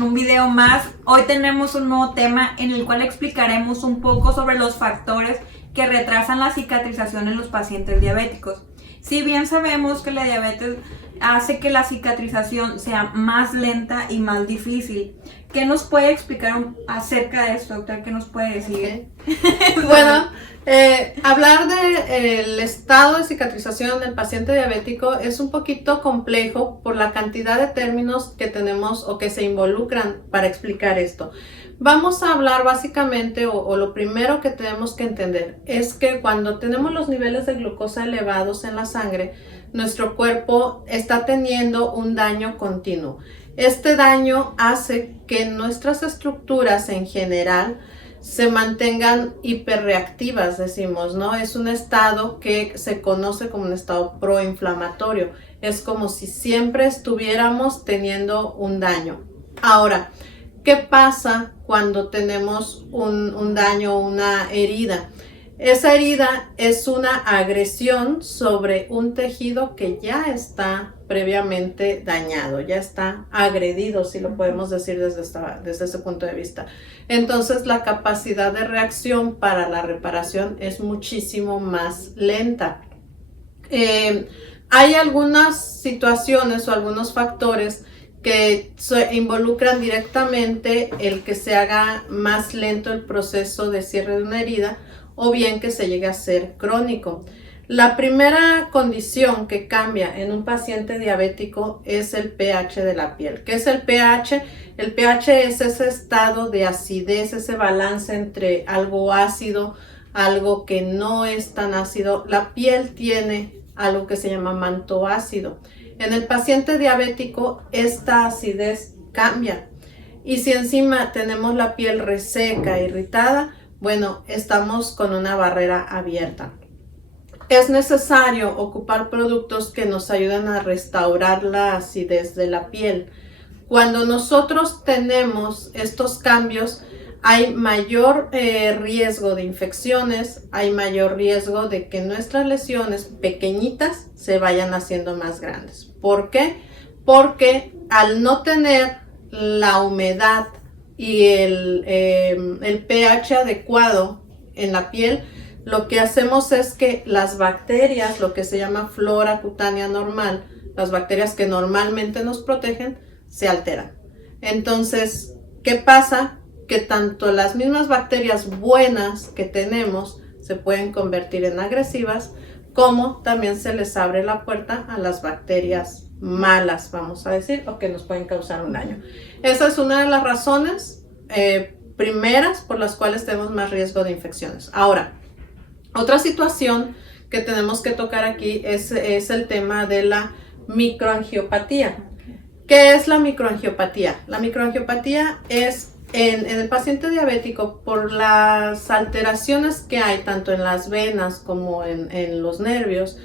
en un video más. Hoy tenemos un nuevo tema en el cual explicaremos un poco sobre los factores que retrasan la cicatrización en los pacientes diabéticos. Si bien sabemos que la diabetes hace que la cicatrización sea más lenta y más difícil, ¿qué nos puede explicar acerca de esto, doctor? ¿Qué nos puede decir? Okay. Bueno, hablar del estado de cicatrización del paciente diabético es un poquito complejo por la cantidad de términos que tenemos o que se involucran para explicar esto. Vamos a hablar básicamente, o lo primero que tenemos que entender es que cuando tenemos los niveles de glucosa elevados en la sangre, nuestro cuerpo está teniendo un daño continuo. Este daño hace que nuestras estructuras en general se mantengan hiperreactivas, decimos, ¿no? Es un estado que se conoce como un estado proinflamatorio. Es como si siempre estuviéramos teniendo un daño. Ahora, ¿qué pasa cuando tenemos un daño o una herida? Esa herida es una agresión sobre un tejido que ya está previamente dañado, ya está agredido, si lo podemos decir desde ese punto de vista. Entonces, la capacidad de reacción para la reparación es muchísimo más lenta. Hay algunas situaciones o algunos factores que involucran directamente el que se haga más lento el proceso de cierre de una herida o bien que se llegue a ser crónico. La primera condición que cambia en un paciente diabético es el pH de la piel. ¿Qué es el pH? El pH es ese estado de acidez, ese balance entre algo ácido, algo que no es tan ácido. La piel tiene algo que se llama manto ácido. En el paciente diabético, esta acidez cambia. Y si encima tenemos la piel reseca, irritada, bueno, estamos con una barrera abierta. Es necesario ocupar productos que nos ayuden a restaurar la acidez de la piel. Cuando nosotros tenemos estos cambios, hay mayor riesgo de infecciones, hay mayor riesgo de que nuestras lesiones pequeñitas se vayan haciendo más grandes. ¿Por qué? Porque al no tener la humedad y el pH adecuado en la piel, lo que hacemos es que las bacterias, lo que se llama flora cutánea normal, las bacterias que normalmente nos protegen, se alteran. Entonces, ¿qué pasa? Que tanto las mismas bacterias buenas que tenemos se pueden convertir en agresivas, como también se les abre la puerta a las bacterias malas, vamos a decir, o que nos pueden causar un daño. Esa es una de las razones primeras por las cuales tenemos más riesgo de infecciones. Ahora, otra situación que tenemos que tocar aquí es el tema de la microangiopatía. ¿Qué es la microangiopatía? La microangiopatía es en el paciente diabético, por las alteraciones que hay tanto en las venas como en los nervios,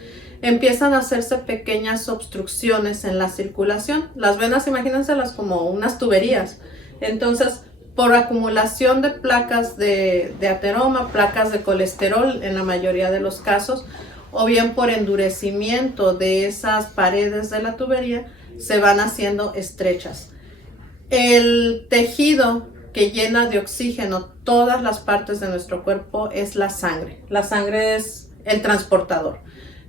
empiezan a hacerse pequeñas obstrucciones en la circulación. Las venas, imagínenselas como unas tuberías. Entonces, por acumulación de placas de ateroma, placas de colesterol en la mayoría de los casos, o bien por endurecimiento de esas paredes de la tubería, se van haciendo estrechas. El tejido que llena de oxígeno todas las partes de nuestro cuerpo es la sangre. La sangre es el transportador.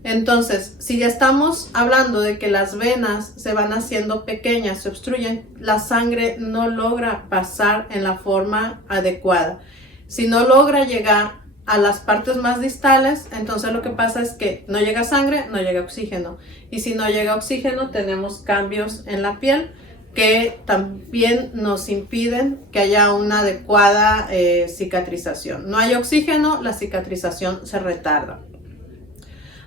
Entonces, si ya estamos hablando de que las venas se van haciendo pequeñas, se obstruyen, la sangre no logra pasar en la forma adecuada. Si no logra llegar a las partes más distales, entonces lo que pasa es que no llega sangre, no llega oxígeno. Y si no llega oxígeno, tenemos cambios en la piel que también nos impiden que haya una adecuada cicatrización. No hay oxígeno, la cicatrización se retarda.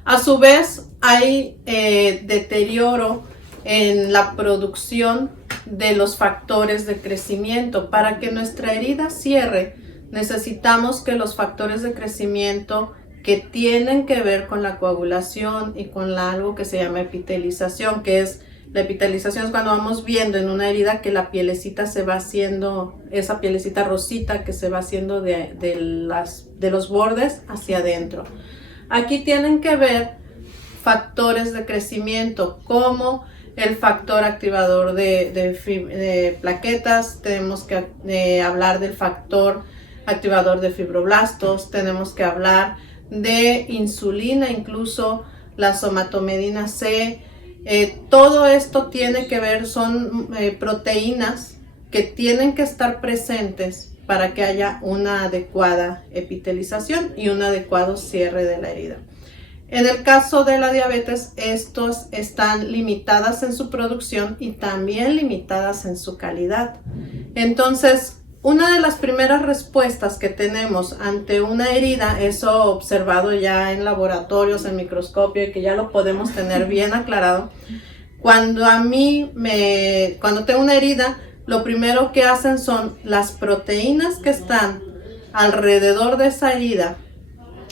A su vez, hay deterioro en la producción de los factores de crecimiento. Para que nuestra herida cierre, necesitamos que los factores de crecimiento que tienen que ver con la coagulación y con algo que se llama epitelización, que es la epitelización es cuando vamos viendo en una herida que la pielecita se va haciendo, esa pielecita rosita que se va haciendo de los bordes hacia adentro. Aquí tienen que ver factores de crecimiento como el factor activador de plaquetas, tenemos que hablar del factor activador de fibroblastos, tenemos que hablar de insulina, incluso la somatomedina C. Todo esto tiene que ver, son proteínas que tienen que estar presentes para que haya una adecuada epitelización y un adecuado cierre de la herida. En el caso de la diabetes, estos están limitadas en su producción y también limitadas en su calidad. Entonces, una de las primeras respuestas que tenemos ante una herida, eso observado ya en laboratorios, en microscopio, y que ya lo podemos tener bien aclarado, cuando tengo una herida, lo primero que hacen son las proteínas que están alrededor de esa herida,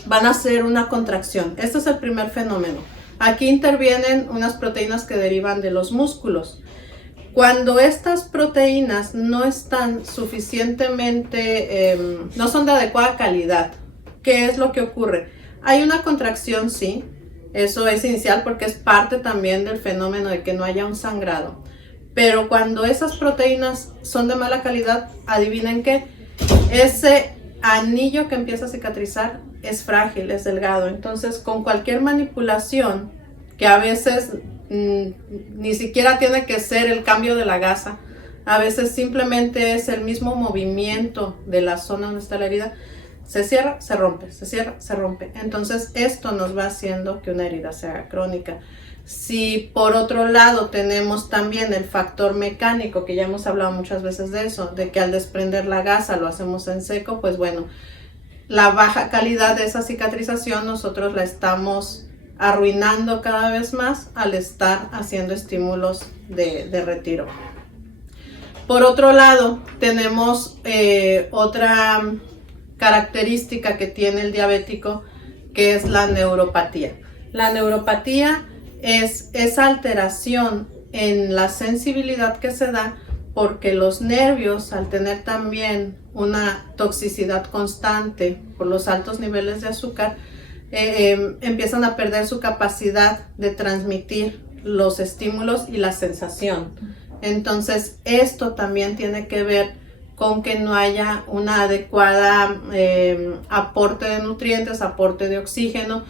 van a hacer una contracción. Este es el primer fenómeno. Aquí intervienen unas proteínas que derivan de los músculos. Cuando estas proteínas no están suficientemente, no son de adecuada calidad, ¿qué es lo que ocurre? Hay una contracción, sí, eso es inicial porque es parte también del fenómeno de que no haya un sangrado. Pero cuando esas proteínas son de mala calidad, adivinen qué, ese anillo que empieza a cicatrizar es frágil, es delgado. Entonces, con cualquier manipulación, que a veces ni siquiera tiene que ser el cambio de la gasa, a veces simplemente es el mismo movimiento de la zona donde está la herida, se cierra, se rompe, se cierra, se rompe. Entonces, esto nos va haciendo que una herida se haga crónica. Si por otro lado tenemos también el factor mecánico, que ya hemos hablado muchas veces de eso, de que al desprender la gasa lo hacemos en seco, pues bueno, la baja calidad de esa cicatrización nosotros la estamos arruinando cada vez más al estar haciendo estímulos de retiro. Por otro lado, tenemos otra característica que tiene el diabético, que es la neuropatía. La neuropatía es esa alteración en la sensibilidad que se da porque los nervios, al tener también una toxicidad constante por los altos niveles de azúcar, empiezan a perder su capacidad de transmitir los estímulos y la sensación. Entonces, esto también tiene que ver con que no haya una adecuada aporte de nutrientes, aporte de oxígeno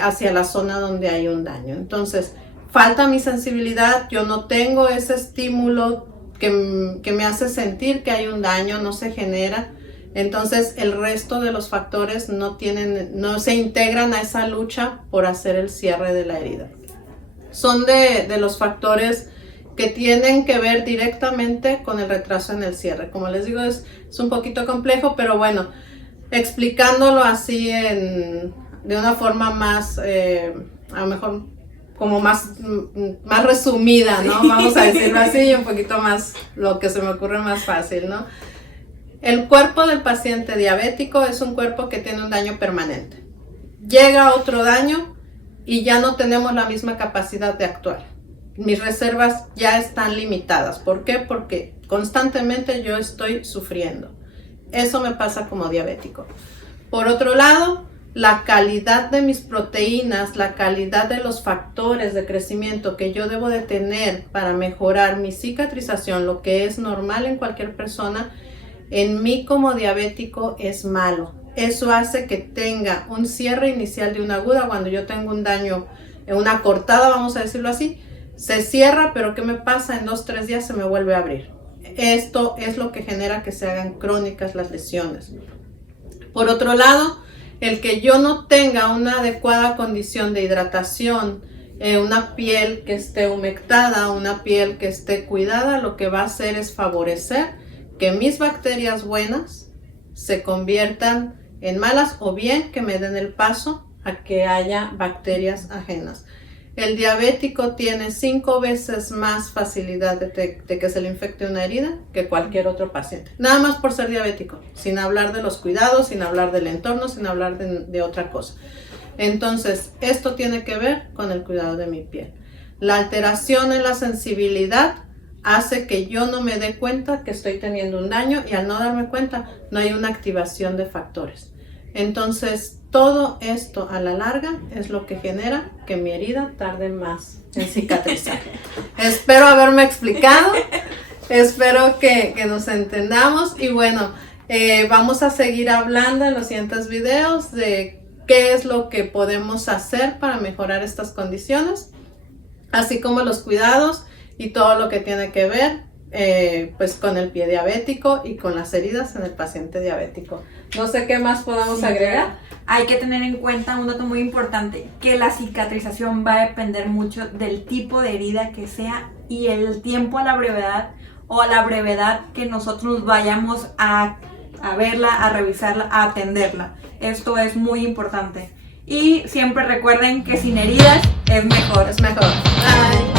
hacia la zona donde hay un daño. Entonces, falta mi sensibilidad, yo no tengo ese estímulo que me hace sentir que hay un daño, no se genera. Entonces, el resto de los factores no se integran a esa lucha por hacer el cierre de la herida. Son de los factores que tienen que ver directamente con el retraso en el cierre. Como les digo, es un poquito complejo, pero bueno, explicándolo así de una forma más, a lo mejor como más resumida, ¿no? Sí. Vamos a decirlo así, un poquito más, lo que se me ocurre más fácil, ¿no? El cuerpo del paciente diabético es un cuerpo que tiene un daño permanente. Llega otro daño y ya no tenemos la misma capacidad de actuar. Mis reservas ya están limitadas. ¿Por qué? Porque constantemente yo estoy sufriendo. Eso me pasa como diabético. Por otro lado, la calidad de mis proteínas, la calidad de los factores de crecimiento que yo debo de tener para mejorar mi cicatrización, lo que es normal en cualquier persona, en mí como diabético es malo. Eso hace que tenga un cierre inicial de una aguda. Cuando yo tengo un daño, una cortada, vamos a decirlo así, se cierra, pero ¿qué me pasa? En 2-3 días se me vuelve a abrir. Esto es lo que genera que se hagan crónicas las lesiones. Por otro lado, el que yo no tenga una adecuada condición de hidratación, una piel que esté humectada, una piel que esté cuidada, lo que va a hacer es favorecer que mis bacterias buenas se conviertan en malas o bien que me den el paso a que haya bacterias ajenas. El diabético tiene 5 veces más facilidad de que se le infecte una herida que cualquier otro paciente. Nada más por ser diabético, sin hablar de los cuidados, sin hablar del entorno, sin hablar de otra cosa. Entonces, esto tiene que ver con el cuidado de mi piel. La alteración en la sensibilidad hace que yo no me dé cuenta que estoy teniendo un daño y al no darme cuenta no hay una activación de factores. Entonces, todo esto a la larga es lo que genera que mi herida tarde más en cicatrizar. Espero haberme explicado, espero que nos entendamos y bueno, vamos a seguir hablando en los siguientes videos de qué es lo que podemos hacer para mejorar estas condiciones, así como los cuidados y todo lo que tiene que ver pues con el pie diabético y con las heridas en el paciente diabético. No sé qué más podamos agregar. Hay que tener en cuenta un dato muy importante, que la cicatrización va a depender mucho del tipo de herida que sea y el tiempo a la brevedad o a la brevedad que nosotros vayamos a verla, a revisarla, a atenderla. Esto es muy importante. Y siempre recuerden que sin heridas es mejor. Es mejor. Bye.